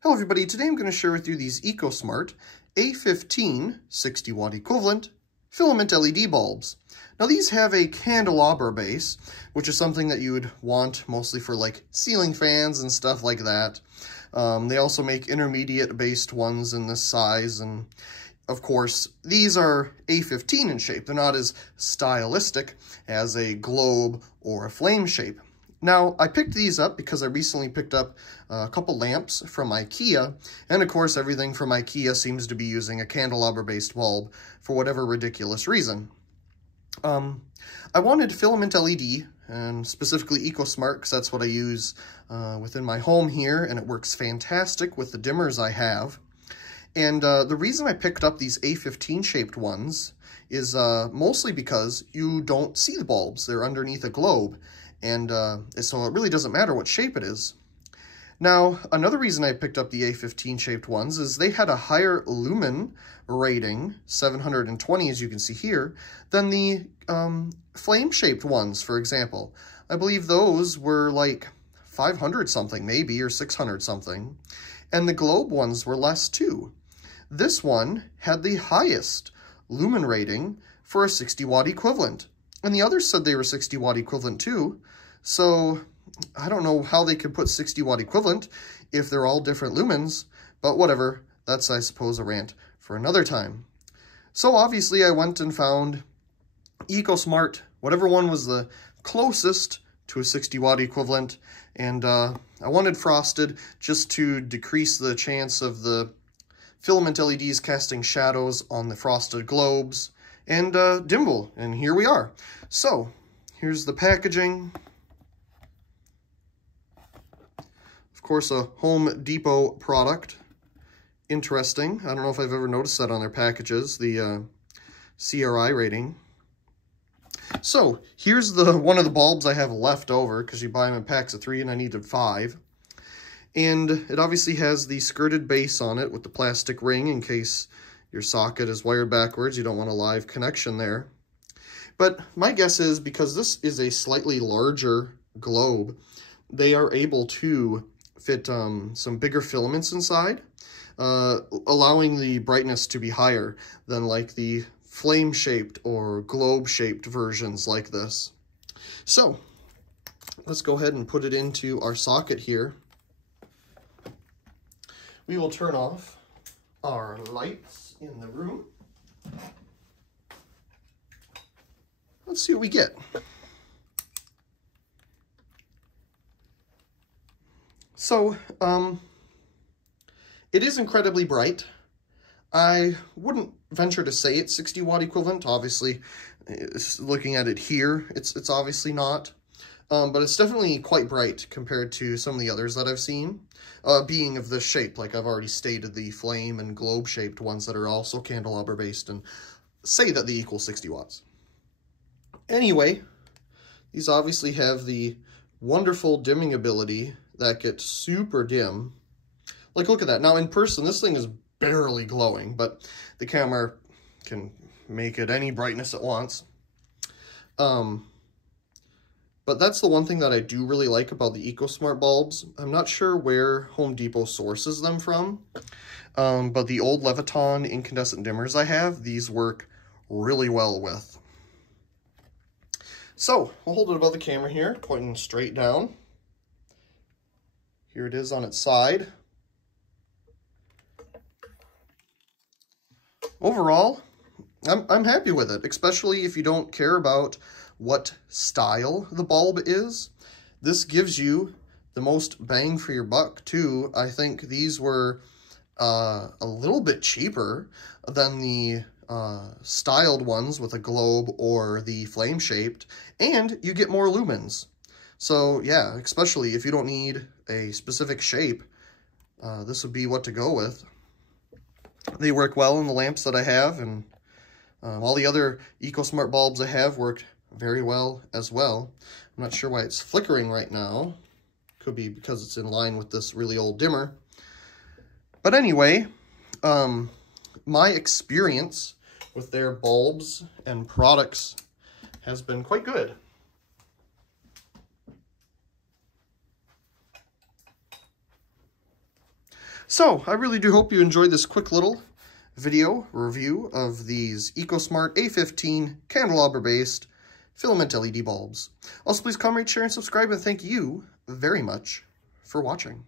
Hello everybody, today I'm going to share with you these Ecosmart A15 60-watt equivalent filament LED bulbs. Now these have a candelabra base, which is something that you would want mostly for like ceiling fans and stuff like that. They also make intermediate based ones in this size, and of course these are A15 in shape. They're not as stylistic as a globe or a flame shape. Now, I picked these up because I recently picked up a couple lamps from IKEA, and of course everything from IKEA seems to be using a candelabra-based bulb for whatever ridiculous reason. I wanted filament LED, and specifically Ecosmart, because that's what I use within my home here, and it works fantastic with the dimmers I have. And the reason I picked up these A15 shaped ones is mostly because you don't see the bulbs. They're underneath a globe. And so it really doesn't matter what shape it is. Now, another reason I picked up the A15 shaped ones is they had a higher lumen rating, 720 as you can see here, than the flame shaped ones, for example. I believe those were like 500 something maybe, or 600 something. And the globe ones were less too. This one had the highest lumen rating for a 60-watt equivalent. And the others said they were 60-watt equivalent too. So I don't know how they could put 60-watt equivalent if they're all different lumens, but whatever. That's, I suppose, a rant for another time. So obviously I went and found Ecosmart, whatever one was the closest to a 60-watt equivalent, and I wanted frosted just to decrease the chance of the filament LEDs casting shadows on the frosted globes, and dimble, and here we are. So, here's the packaging. Of course, a Home Depot product. Interesting. I don't know if I've ever noticed that on their packages, the CRI rating. So, here's one of the bulbs I have left over, because you buy them in packs of 3 and I needed 5. And it obviously has the skirted base on it with the plastic ring in case your socket is wired backwards. You don't want a live connection there. But my guess is because this is a slightly larger globe, they are able to fit some bigger filaments inside, allowing the brightness to be higher than like the flame-shaped or globe-shaped versions like this. So let's go ahead and put it into our socket here. We will turn off our lights in the room. Let's see what we get. So, it is incredibly bright. I wouldn't venture to say it's 60-watt equivalent. Obviously, looking at it here, it's obviously not. But it's definitely quite bright compared to some of the others that I've seen. Being of this shape, like I've already stated, the flame and globe-shaped ones that are also candelabra-based and say that they equal 60 watts. Anyway, these obviously have the wonderful dimming ability that gets super dim. Like, look at that. Now, in person, this thing is barely glowing, but the camera can make it any brightness it wants. But that's the one thing that I do really like about the Ecosmart bulbs. I'm not sure where Home Depot sources them from, but the old Leviton incandescent dimmers I have, these work really well with. So, we'll hold it above the camera here, pointing straight down. Here it is on its side. Overall, I'm happy with it, especially if you don't care about what style the bulb is. This gives you the most bang for your buck too. I think these were a little bit cheaper than the styled ones with a globe or the flame shaped, and you get more lumens. So yeah, especially if you don't need a specific shape, this would be what to go with. They work well in the lamps that I have, and all the other Ecosmart bulbs I have worked very well as well. I'm not sure why it's flickering right now. Could be because it's in line with this really old dimmer. But anyway, my experience with their bulbs and products has been quite good. So, I really do hope you enjoyed this quick little video review of these Ecosmart A15 candelabra-based filament LED bulbs. Also, please comment, share, and subscribe, and thank you very much for watching.